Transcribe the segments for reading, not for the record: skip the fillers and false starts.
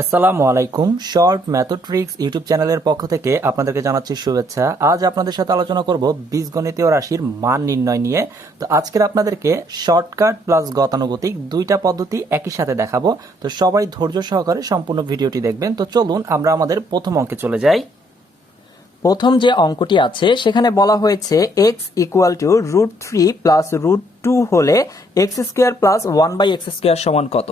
আসসালামু আলাইকুম। Short method tricks YouTube চ্যানেলের পক্ষ থেকে আপনাদেরকে জানাচ্ছি শুভেচ্ছা। আজ আপনাদের সাথে আলোচনা করব বীজগণিতীয় রাশির মান নির্ণয় নিয়ে। তো আজকের আপনাদেরকে শর্টকাট প্লাস গতানুগতিক দুইটা পদ্ধতি একই সাথে দেখাবো। তো সবাই ধৈর্য সহকারে সম্পূর্ণ ভিডিওটি দেখবেন। তো চলুন আমরা আমাদের প্রথম অঙ্কে চলে যাই। প্রথম যে অঙ্কটি আছে সেখানে বলা হয়েছে x ইকুয়াল টু √3 প্লাস √2 হলে x square plus 1/x square সমান কত।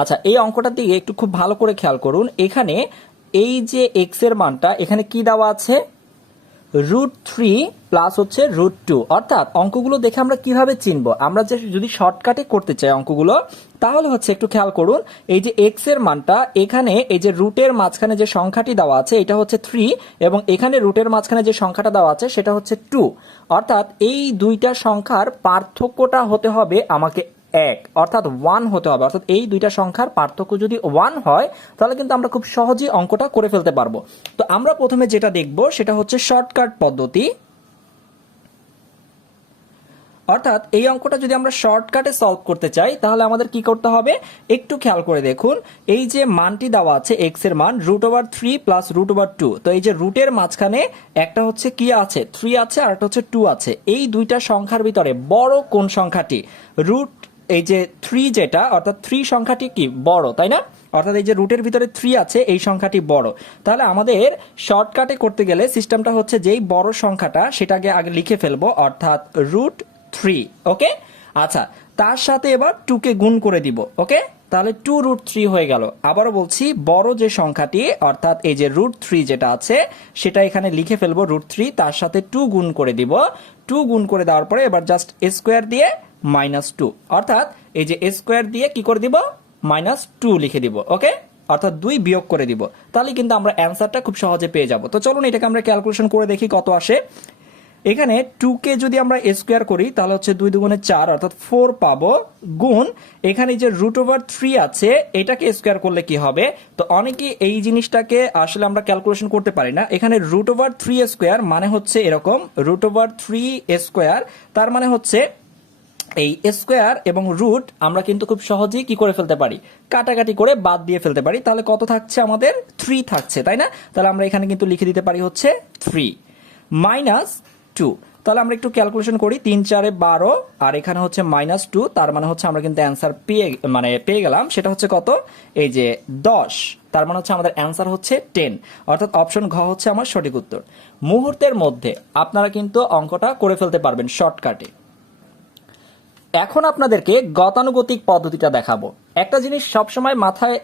আচ্ছা, এই অঙ্কটার দিকে একটু খুব ভালো করে খেয়াল করুন। এখানে এই যে x এর মানটা এখানে কি দেওয়া আছে, √3 প্লাস হচ্ছে √2। অর্থাৎ অঙ্কগুলো দেখে আমরা কিভাবে চিনবো, আমরা যে যদি শর্টকাটে করতে চাই অঙ্কগুলো, তাহলে হচ্ছে একটু খেয়াল করুন। এই যে x এর মানটা এখানে এই যে রুটের মাঝখানে যে সংখ্যাটি দেওয়া আছে এটা হচ্ছে 3, এবং এখানে রুটের মাঝখানে যে সংখ্যাটা দেওয়া আছে সেটা হচ্ছে 2। অর্থাৎ এই দুইটা সংখ্যার পার্থক্যটা হতে হবে আমাকে 1, অর্থাৎ 1 হতে হবে। অর্থাৎ এই দুইটা সংখ্যার পার্থক্য যদি 1 হয় তাহলে কিন্তু আমরা খুব সহজেই অঙ্কটা করে ফেলতে পারবো। তো আমরা প্রথমে যেটা দেখব সেটা হচ্ছে শর্টকাট পদ্ধতি। অর্থাৎ এই অঙ্কটা যদি আমরা শর্টকাটে সলভ করতে চাই তাহলে আমাদের কি করতে হবে, একটু খেয়াল করে দেখুন। এই যে মানটি দেওয়া আছে x এর মান √3 প্লাস √2। তো এই যে রুটের মাঝখানে একটা হচ্ছে কি আছে, 3 আছে, আর একটা হচ্ছে 2 আছে। এই দুইটা সংখ্যার ভিতরে বড় কোন সংখ্যাটি? রুট এই যে 3 যেটা, অর্থাৎ 3 সংখ্যাটি কি বড়, তাই না? অর্থাৎ এই যে রুটের ভিতরে 3 আছে এই সংখ্যাটি বড়। তাহলে আমাদের শর্টকাটে করতে গেলে সিস্টেমটা হচ্ছে যেই বড় সংখ্যাটা সেটাকে আগে লিখে ফেলবো, অর্থাৎ √3। ওকে, আচ্ছা, তার সাথে এবার 2 কে গুণ করে দিব। ওকে, তাহলে 2√3 হয়ে গেল। আবারও বলছি, বড় যে সংখ্যাটি অর্থাৎ এই যে √3 যেটা আছে সেটা এখানে লিখে ফেলবো √3, তার সাথে 2 গুণ করে দিব। 2 গুণ করে দেওয়ার পরে এবার জাস্ট স্কোয়ার দিয়ে -2, অর্থাৎ এই যে স্কোয়ার দিয়ে কি করে দিব, -2 লিখে দিব। ওকে, অর্থাৎ 2 বিয়োগ করে দিব। তাহলে কিন্তু আমরা অ্যান্সারটা খুব সহজে পেয়ে যাব। তো চলুন এটাকে আমরা ক্যালকুলেশন করে দেখি কত আসে। এখানে 2 কে যদি আমরা স্কোয়ার করি তাহলে হচ্ছে 2 দুগুণে 4, অর্থাৎ 4 পাবো, গুণ এখানে যে √3 আছে এটাকে স্কোয়ার করলে কি হবে। তো অনেকে এই জিনিসটাকে আসলে আমরা ক্যালকুলেশন করতে পারি না। এখানে √3 স্কোয়ার মানে হচ্ছে এরকম, √3 স্কোয়ার তার মানে হচ্ছে এই স্কোয়ার এবং রুট আমরা কিন্তু খুব সহজেই কি করে ফেলতে পারি, কাটাকাটি করে বাদ দিয়ে ফেলতে পারি। তাহলে কত থাকছে আমাদের, 3 থাকছে, তাই না? তাহলে আমরা এখানে কিন্তু লিখে দিতে পারি হচ্ছে 3 -2। তাহলে আমরা একটু ক্যালকুলেশন করি, 3 4 12, আর এখানে হচ্ছে -2, তার মানে হচ্ছে আমরা কিন্তু অ্যান্সার পেয়ে গেলাম। সেটা হচ্ছে কত, এই যে 10, তার মানে হচ্ছে আমাদের অ্যান্সার হচ্ছে 10, অর্থাৎ অপশন ঘ হচ্ছে আমার সঠিক উত্তর। মুহূর্তের মধ্যে আপনারা কিন্তু অঙ্কটা করে ফেলতে পারবেন শর্টকাটে। এখন আপনাদেরকে গতানুগতিক পদ্ধতিটা দেখাবো। একটা জিনিস সবসময় মাথায়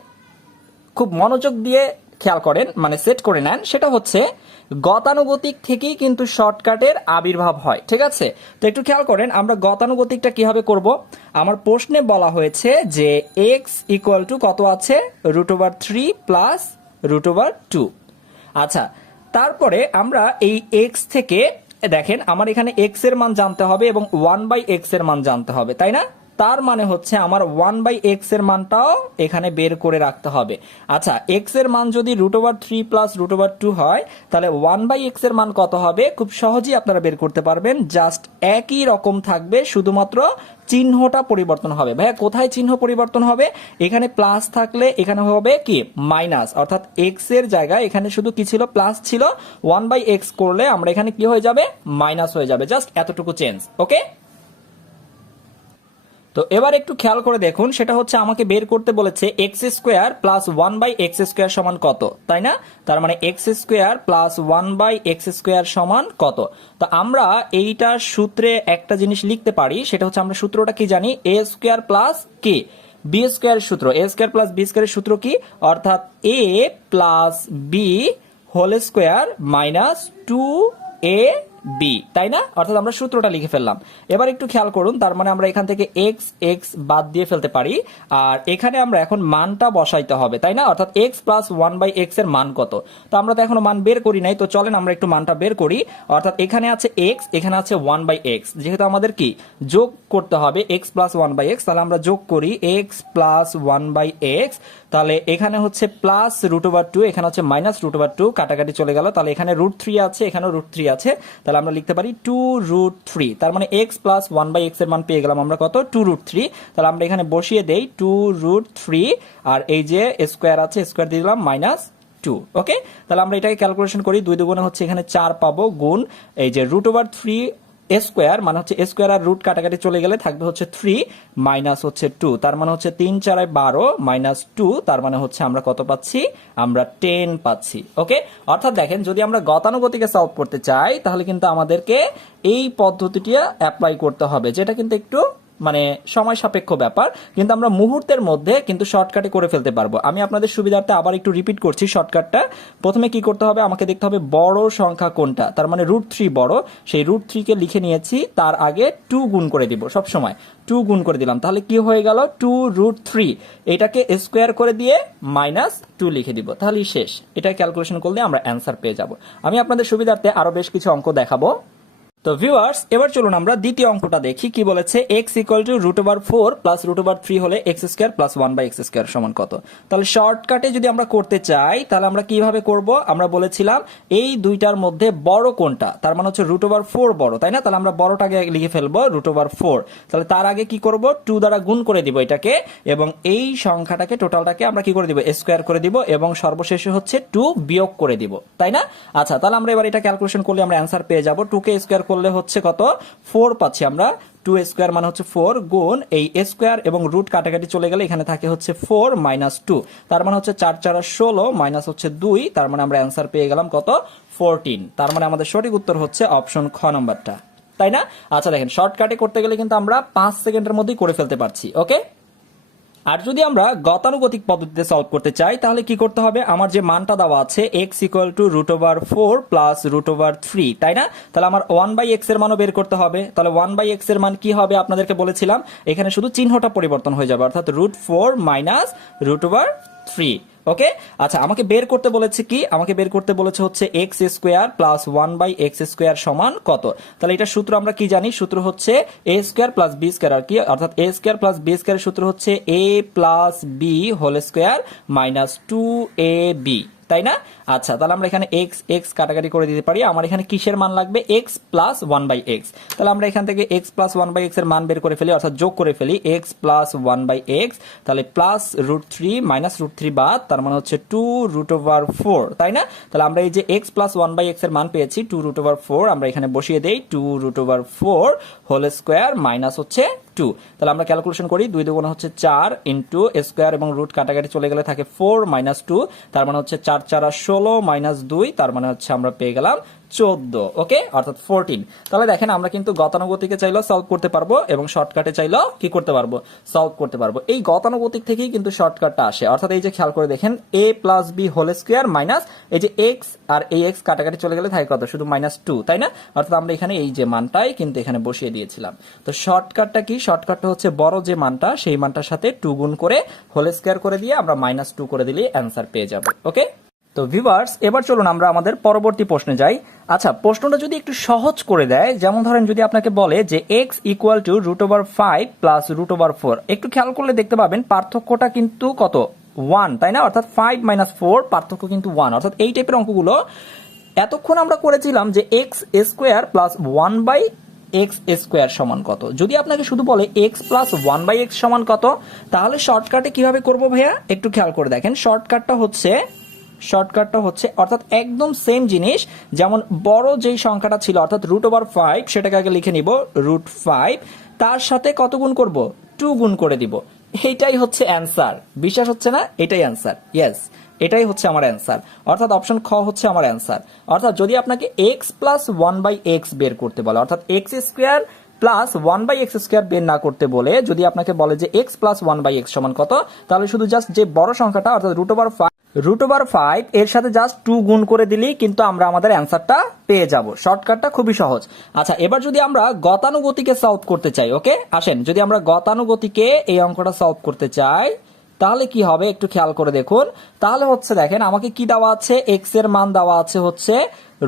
খুব মনোযোগ দিয়ে খেয়াল করেন, মানে সেট করে নেন, সেটা হচ্ছে গতানুগতিক থেকেই কিন্তু শর্টকাটের আবির্ভাব হয়। ঠিক আছে, তো একটু খেয়াল করেন আমরা গতানুগতিকটা কিভাবে করব। আমার প্রশ্নে বলা হয়েছে যে x ইকুয়াল টু কত আছে, √3 প্লাস √2। আচ্ছা, তারপরে আমরা এই x থেকে দেখেন আমার এখানে x এর মান জানতে হবে এবং 1/x এর মান জানতে হবে, তাই না? তার মানে হচ্ছে আমার 1/x এর মানটাও এখানে বের করে রাখতে হবে। আচ্ছা, x এর মান যদি √3 প্লাস √2 হয় তাহলে 1/x এর মান কত হবে, খুব সহজেই আপনারা বের করতে পারবেন। জাস্ট একই রকম থাকবে, শুধুমাত্র চিহ্নটা পরিবর্তন হবে। ভাইয়া কোথায় চিহ্ন পরিবর্তন হবে? এখানে প্লাস থাকলে এখানে হবে কি মাইনাস, অর্থাৎ x এর জায়গায় এখানে শুধু কি ছিল, প্লাস ছিল, 1/x করলে আমরা এখানে কি হয়ে যাবে, মাইনাস হয়ে যাবে। জাস্ট এতটুকু চেঞ্জ। ওকে, তো এবার একটু খেয়াল করে দেখুন, সেটা হচ্ছে আমাকে বের করতে বলেছে x² প্লাস 1/x² সমান কত, তাই না? তার মানে x² প্লাস 1/x² সমান কত। তো আমরা এইটার সূত্রে একটা জিনিস লিখতে পারি, সেটা হচ্ছে আমরা সূত্রটা কি জানি, a² প্লাস কি b² সূত্র, a² প্লাস b² সূত্র কি, অর্থাৎ a plus b whole square minus 2ab, তাই না? অর্থাৎ আমরা সূত্রটা লিখে ফেললাম। এবার একটু খেয়াল করুন, তার মানে আমরা এখান থেকে x বাদ দিয়ে ফেলতে পারি, আর এখানে আমরা এখন মানটা বসাইতে হবে, তাই না? অর্থাৎ x প্লাস 1/x এর মান কত। তো আমরা তো এখনো মান বের করি নাই, তো চলেন আমরা একটু মানটা বের করি। অর্থাৎ এখানে আছে x, এখানে আছে 1/x, যেহেতু আমাদের কি যোগ করতে হবে x প্লাস 1/x, তাহলে আমরা যোগ করি x প্লাস 1/x। তাহলে এখানে হচ্ছে প্লাস রুট ওভার টু, এখানে হচ্ছে মাইনাস রুট ওভার টু, কাটাকাটি চলে গেল। তাহলে এখানে √3 আছে, এখানেও √3 আছে, তাহলে আমরা লিখতে পারি 2√3। তার মানে এক্স প্লাস 1/x এর মান পেয়ে গেলাম আমরা কত, 2√3। তাহলে আমরা এখানে বসিয়ে দেই 2√3, আর এই যে স্কোয়ার আছে স্কোয়ার দিয়ে দিলাম -2। ওকে, তাহলে আমরা এটাকে ক্যালকুলেশন করি, 2 দুগুণে হচ্ছে এখানে 4 পাবো, গুণ এই যে √3 স্কোয়ার মানে হচ্ছে স্কোয়ার আর রুট কাটাকাটি চলে গেলে থাকবে হচ্ছে 3 মাইনাস হচ্ছে 2, তার মানে হচ্ছে 3 4 12 মাইনাস 2, তার মানে হচ্ছে আমরা কত পাচ্ছি, আমরা 10 পাচ্ছি। ওকে, অর্থাৎ দেখেন যদি আমরা গতানুগতিকে সলভ করতে চাই তাহলে কিন্তু আমাদেরকে এই পদ্ধতিটি অ্যাপ্লাই করতে হবে, যেটা কিন্তু একটু মানে সময় সাপেক্ষ ব্যাপার, কিন্তু আমরা মুহূর্তের মধ্যে কিন্তু শর্টকাটে করে ফেলতে পারবো। আমি আপনাদের সুবিধার্থে আবার একটু রিপিট করছি শর্টকাটটা। প্রথমে কি করতে হবে, আমাকে দেখতে হবে বড় সংখ্যা কোনটা, তার মানে √3 বড়, সেই √3 কে লিখে নিয়েছি, তার আগে 2 গুণ করে দিব, সব সময় 2 গুণ করে দিলাম, তাহলে কি হয়ে গেল 2√3, এটাকে স্কোয়ার করে দিয়ে -2 লিখে দিব, তাহলেই শেষ। এটা ক্যালকুলেশন করলে আমরা অ্যান্সার পেয়ে যাব। আমি আপনাদের সুবিধার্থে আরো বেশ কিছু অঙ্ক দেখাবো। তো ভিউয়ার্স, এবার চলুন আমরা দ্বিতীয় অঙ্কটা দেখি কি বলেছে। x = √4 প্লাস √3 হলে x² প্লাস 1/x² সমান কত। তাহলে শর্টকাটে যদি আমরা করতে চাই তাহলে আমরা কিভাবে করব, আমরা বলেছিলাম এই দুইটার মধ্যে বড় কোনটা, তার মানে হচ্ছে √4 বড়, তাই না। তাহলে আমরা বড়টাকে লিখে ফেলবো √4, তাহলে তার আগে কি করব, 2 দ্বারা গুণ করে দিব এটাকে, এবং এই সংখ্যাটাকে টোটালটাকে আমরা কি করে দিব, স্কোয়ার করে দিব, এবং সর্বশেষে হচ্ছে 2 বিয়োগ করে দিব, তাই না। আচ্ছা, তাহলে আমরা এবার এটা ক্যালকুলেশন করলে আমরা অ্যান্সার পেয়ে যাব। 2 কে স্কোয়ার করলে হচ্ছে কত, 4 পাচ্ছি আমরা, 2 স্কোয়ার মানে হচ্ছে 4, গুণ এই স্কোয়ার এবং রুট কাটাকাটি চলে গেলে এখানে থাকে হচ্ছে 4 মাইনাস 2, তার মানে হচ্ছে 4 4 16 মাইনাস হচ্ছে 2, তার মানে আমরা অ্যান্সার পেয়ে গেলাম কত, 14। তার মানে আমাদের সঠিক উত্তর হচ্ছে অপশন খ নম্বরটা, তাই না। আচ্ছা দেখেন, শর্টকাটে করতে গেলে কিন্তু আমরা 5 সেকেন্ডের মধ্যেই করে ফেলতে পারছি। ওকে, আর যদি আমরা গতানুগতিক পদ্ধতিতে সলভ করতে চাই তাহলে কি করতে হবে, আমার যে মানটা দেওয়া আছে x = √4 প্লাস √3, তাই না। তাহলে আমার 1/x এর মানও বের করতে হবে। তাহলে 1/x এর মান কি হবে আপনাদেরকে বলেছিলাম, এখানে শুধু চিহ্নটা পরিবর্তন হয়ে যাবে, অর্থাৎ √4 মাইনাস √3। ওকে, আচ্ছা আমাকে বের করতে বলেছে কি, আমাকে বের করতে বলেছে হচ্ছে x² প্লাস 1/x² সমান কত। তাহলে এটা সূত্র আমরা কি জানি, সূত্র হচ্ছে a² প্লাস b² আর কি, অর্থাৎ a² প্লাস b² এর সূত্র হচ্ছে a plus b whole square minus 2ab, তাই না। আচ্ছা, তাহলে আমরা এখানে x কাটাকাটি করে দিতে পারি, আমার এখানে কিসের মান লাগবে, x প্লাস 1/x। তাহলে আমরা এখান থেকে x প্লাস 1/x এর মান বের করে ফেলি, অর্থাৎ যোগ করে ফেলি x প্লাস 1/x, তাহলে প্লাস √3 মাইনাস √3 বাদ, তার মানে হচ্ছে 2√4, তাই না। তাহলে আমরা এই যে x প্লাস 1/x এর মান পেয়েছি 2√4, আমরা এখানে বসিয়ে দেই 2√4 হোল স্কোয়ার মাইনাস হচ্ছে 2। তাহলে আমরা ক্যালকুলেশন করি, 2 দুগুণ হচ্ছে 4 ইন্টু স্কোয়ার এবং রুট কাটাকাটি চলে গেলে থাকে 4 মাইনাস 2, তার মানে হচ্ছে 4 4 16 মাইনাস 2, তার মানে হচ্ছে আমরা পেয়ে গেলাম 14। ওকে, অর্থাৎ 14। তাহলে দেখেন আমরা কিন্তু গতানুগতিকে চাইলেও সলভ করতে পারবো এবং শর্টকাটে চাইলেও কি করতে পারবো, সলভ করতে পারবো। এই গতানুগতিক থেকেই কিন্তু শর্টকাটটা আসে, অর্থাৎ এই যে খেয়াল করে দেখেন a plus b whole square minus এই যে x আর এই x কাটাকাটি চলে গেলে থাকে কত, শুধু -2, তাই না। অর্থাৎ আমরা এখানে এই যে মানটাই কিন্তু এখানে বসিয়ে দিয়েছিলাম। তো শর্টকাটটা কি, শর্টকাটটা হচ্ছে বড় যে মানটা সেই মানটার সাথে 2 গুণ করে হোল স্কোয়ার করে দিয়ে আমরা -2 করে দিলে অ্যান্সার পেয়ে যাব। ওকে, তো ভিউয়ার্স, এবার চলুন আমরা আমাদের পরবর্তী প্রশ্নে যাই। আচ্ছা, প্রশ্নটা যদি একটু সহজ করে দেয়, যেমন ধরেন যদি আপনাকে বলে যে x = √5 প্লাস √4, একটু খেয়াল করলে দেখতে পাবেন পার্থক্যটা কিন্তু কত, 1, তাই না। অর্থাৎ 5 - 4 পার্থক্য কিন্তু 1, অর্থাৎ এই টাইপের অঙ্কগুলো এতক্ষণ আমরা করেছিলাম যে x² প্লাস 1/x² সমান কত। যদি আপনাকে শুধু বলে x প্লাস 1/x সমান কত, তাহলে শর্টকাটে কিভাবে করব ভাইয়া, একটু খেয়াল করে দেখেন। শর্টকাটটা হচ্ছে অর্থাৎ একদম সেম জিনিস, যেমন বড় যেই সংখ্যাটা ছিল অর্থাৎ √5, সেটাকে আগে লিখে নিব √5, তার সাথে কত গুণ করব, 2 গুণ করে দিব। এইটাই হচ্ছে অ্যান্সার, বিশ্বাস হচ্ছে না, এটাই অ্যান্সার। ইয়েস, এটাই হচ্ছে আমার অ্যান্সার, অর্থাৎ অপশন খ হচ্ছে আমার অ্যান্সার। অর্থাৎ যদি আপনাকে x প্লাস 1/x বের করতে বলে, অর্থাৎ x² প্লাস 1/x² বের না করতে বলে যদি আপনাকে বলে যে x প্লাস 1/x সমান কত, তাহলে শুধু জাস্ট যে বড় সংখ্যাটা অর্থাৎ √5 এর সাথে জাস্ট 2 গুণ করে দিলেই কিন্তু আমরা আমাদের অ্যান্সারটা পেয়ে যাব। শর্টকাটটা খুবই সহজ। আচ্ছা, এবার যদি আমরা গতানুগতিকে সলভ করতে চাই, ওকে আসেন, যদি আমরা গতানুগতিকে এই অঙ্কটা সলভ করতে চাই তাহলে কি হবে একটু খেয়াল করে দেখুন। তাহলে হচ্ছে দেখেন আমাকে কি দেওয়া আছে, x এর মান দেওয়া আছে হচ্ছে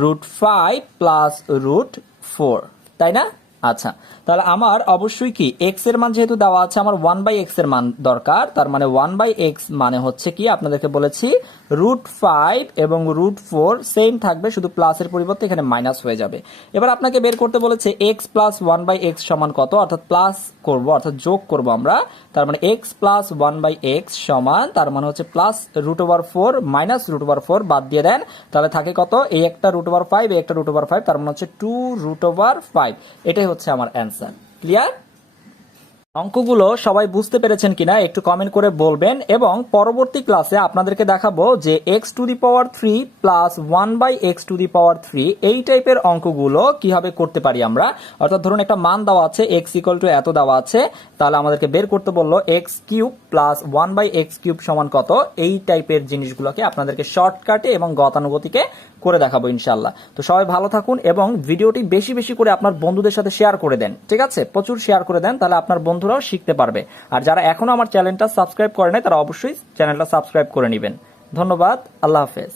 √5 প্লাস √4, তাই না। আচ্ছা, তাহলে আমার অবশ্যই কি এক্স এর মান যেহেতু দেওয়া আছে, আমার 1/x এর মান দরকার। তার মানে 1/x মানে হচ্ছে কি, আপনাদেরকে বলেছি √5 এবং √4 সেম থাকবে, শুধু প্লাসের পরিবর্তে এখানে মাইনাস হয়ে যাবে। এবার আপনাকে বের করতে বলেছে x প্লাস 1/x সমান কত, অর্থাৎ প্লাস করব, অর্থাৎ যোগ করব আমরা। তার মানে x প্লাস 1/x সমান, তার মানে হচ্ছে প্লাস √4 মাইনাস √4 বাদ দিয়ে দেন, তাহলে থাকে কত, এই একটা √5, এই একটা √5, তার মানে হচ্ছে 2√5। এটাই হচ্ছে আমার অ্যান্সার। ক্লিয়ার? অঙ্কগুলো সবাই বুঝতে পেরেছেন কিনা একটু কমেন্ট করে বলবেন, এবং পরবর্তী ক্লাসে আপনাদেরকে দেখাবো যে x⁻³ প্লাস 1/x⁻³ এই টাইপের অঙ্কগুলো কিভাবে করতে পারি আমরা। অর্থাৎ ধরুন একটা মান দেওয়া আছে, x = এত দেওয়া আছে, তাহলে আমাদেরকে বের করতে বললো x³ প্লাস 1/x³ সমান কত। এই টাইপের জিনিসগুলোকে আপনাদেরকে শর্টকাটে এবং গতানুগতিকে করে দেখাবো ইনশাল্লাহ। তো সবাই ভালো থাকুন এবং ভিডিওটি বেশি বেশি করে আপনার বন্ধুদের সাথে শেয়ার করে দেন, ঠিক আছে? প্রচুর শেয়ার করে দেন, তাহলে আপনার বন্ধুরাও শিখতে পারবে। আর যারা এখনো আমার চ্যানেলটা সাবস্ক্রাইব করে নাই, তারা অবশ্যই চ্যানেলটা সাবস্ক্রাইব করে নেবেন। ধন্যবাদ, আল্লাহ হাফেজ।